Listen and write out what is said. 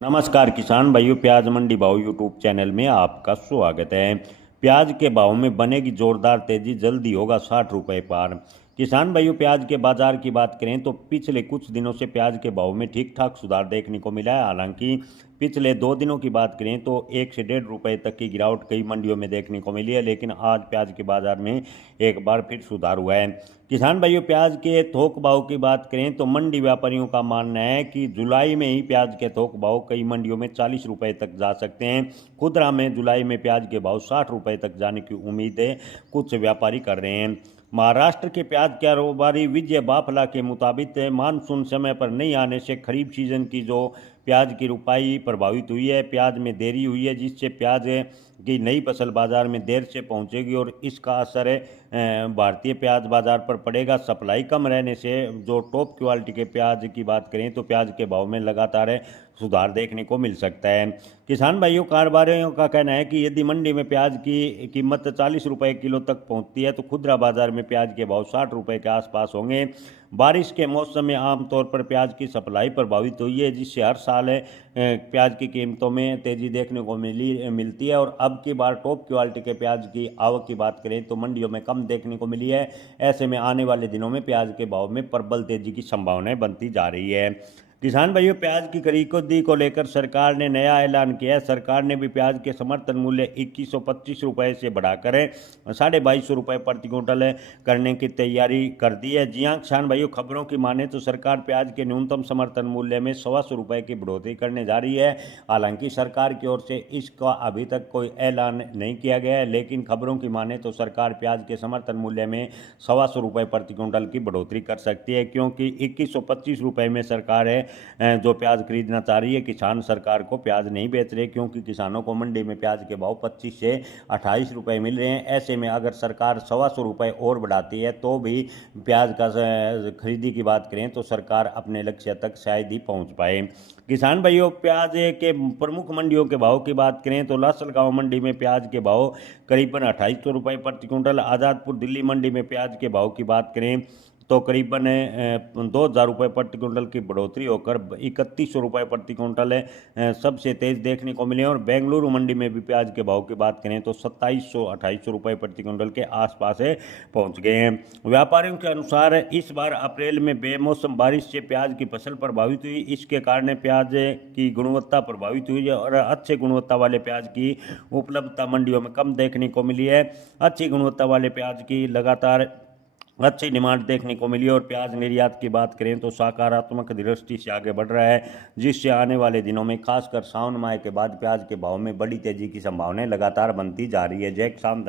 नमस्कार किसान भाइयों, प्याज मंडी भाव यूट्यूब चैनल में आपका स्वागत है। प्याज के भाव में बनेगी जोरदार तेजी, जल्दी होगा 60 रुपए पार। किसान भाइयों, प्याज के बाजार की बात करें तो पिछले कुछ दिनों से प्याज के भाव में ठीक ठाक सुधार देखने को मिला है। हालांकि पिछले 2 दिनों की बात करें तो 1 से 1.5 रुपए तक की गिरावट कई मंडियों में देखने को मिली है, लेकिन आज प्याज के बाजार में एक बार फिर सुधार हुआ है। किसान भाइयों, प्याज के थोक भाव की बात करें तो मंडी व्यापारियों का मानना है कि जुलाई में ही प्याज के थोक भाव कई मंडियों में 40 रुपए तक जा सकते हैं। खुदरा में जुलाई में प्याज के भाव 60 रुपए तक जाने की उम्मीदें कुछ व्यापारी कर रहे हैं। महाराष्ट्र के प्याज कारोबारी विजय बाफला के मुताबिक मानसून समय पर नहीं आने से खरीफ सीजन की जो प्याज की रुपाई प्रभावित हुई है। प्याज में देरी हुई है, जिससे प्याज की नई फसल बाजार में देर से पहुंचेगी और इसका असर भारतीय प्याज बाजार पर पड़ेगा। सप्लाई कम रहने से जो टॉप क्वालिटी के प्याज की बात करें तो प्याज के भाव में लगातार सुधार देखने को मिल सकता है। किसान भाइयों, कारोबारियों का कहना है कि यदि मंडी में प्याज की कीमत 40 रुपए किलो तक पहुंचती है तो खुदरा बाजार में प्याज के भाव 60 रुपए के आसपास होंगे। बारिश के मौसम में आमतौर पर प्याज की सप्लाई प्रभावित हुई है, जिससे हर साल प्याज की कीमतों में तेजी देखने को मिलती है। और अब की बार टॉप क्वालिटी के प्याज की आवक की बात करें तो मंडियों में कम देखने को मिली है। ऐसे में आने वाले दिनों में प्याज के भाव में प्रबल तेजी की संभावनाएं बनती जा रही है। किसान भाइयों, प्याज की खरीदी को लेकर सरकार ने नया ऐलान किया है। सरकार ने भी प्याज के समर्थन मूल्य 2125 रुपए से बढ़ाकर 2250 रुपए प्रति क्विंटल करने की तैयारी कर दी है। जी हाँ किसान भाइयों, खबरों की माने तो सरकार प्याज के न्यूनतम समर्थन मूल्य में 125 रुपए की बढ़ोतरी करने जा रही है। हालांकि सरकार की ओर से इसका अभी तक कोई ऐलान नहीं किया गया है, लेकिन खबरों की माने तो सरकार प्याज के समर्थन मूल्य में 125 रुपए प्रति क्विंटल की बढ़ोतरी कर सकती है, क्योंकि 2125 रुपए में सरकार है जो प्याज खरीदना चाह रही है। किसान सरकार को प्याज नहीं बेच रहे, क्योंकि किसानों को मंडी में प्याज के भाव 25 से 28 रुपए मिल रहे हैं। ऐसे में अगर सरकार 125 रुपए और बढ़ाती है तो भी प्याज का खरीदी की बात करें तो सरकार अपने लक्ष्य तक शायद ही पहुंच पाए। किसान भाइयों, प्याज के प्रमुख मंडियों के भाव की बात करें तो लासलगांव मंडी में प्याज के भाव करीबन 2800 रुपए प्रति क्विंटल। आज़ादपुर दिल्ली मंडी में प्याज के भाव की बात करें तो करीबन 2000 रुपये प्रति क्विंटल की बढ़ोतरी होकर 3100 रुपये प्रति क्विंटल सबसे तेज देखने को मिले। और बेंगलुरु मंडी में भी प्याज के भाव की बात करें तो 2700-2800 रुपये प्रति क्विंटल के आसपास पहुंच गए हैं। व्यापारियों के अनुसार इस बार अप्रैल में बेमौसम बारिश से प्याज की फसल प्रभावित हुई। इसके कारण प्याज की गुणवत्ता प्रभावित हुई और अच्छे गुणवत्ता वाले प्याज की उपलब्धता मंडियों में कम देखने को मिली है। अच्छी गुणवत्ता वाले प्याज की लगातार अच्छी डिमांड देखने को मिली और प्याज निर्यात की बात करें तो सकारात्मक दृष्टि से आगे बढ़ रहा है, जिससे आने वाले दिनों में खासकर सावन माह के बाद प्याज के भाव में बड़ी तेजी की संभावनाएं लगातार बनती जा रही है। जय किसान।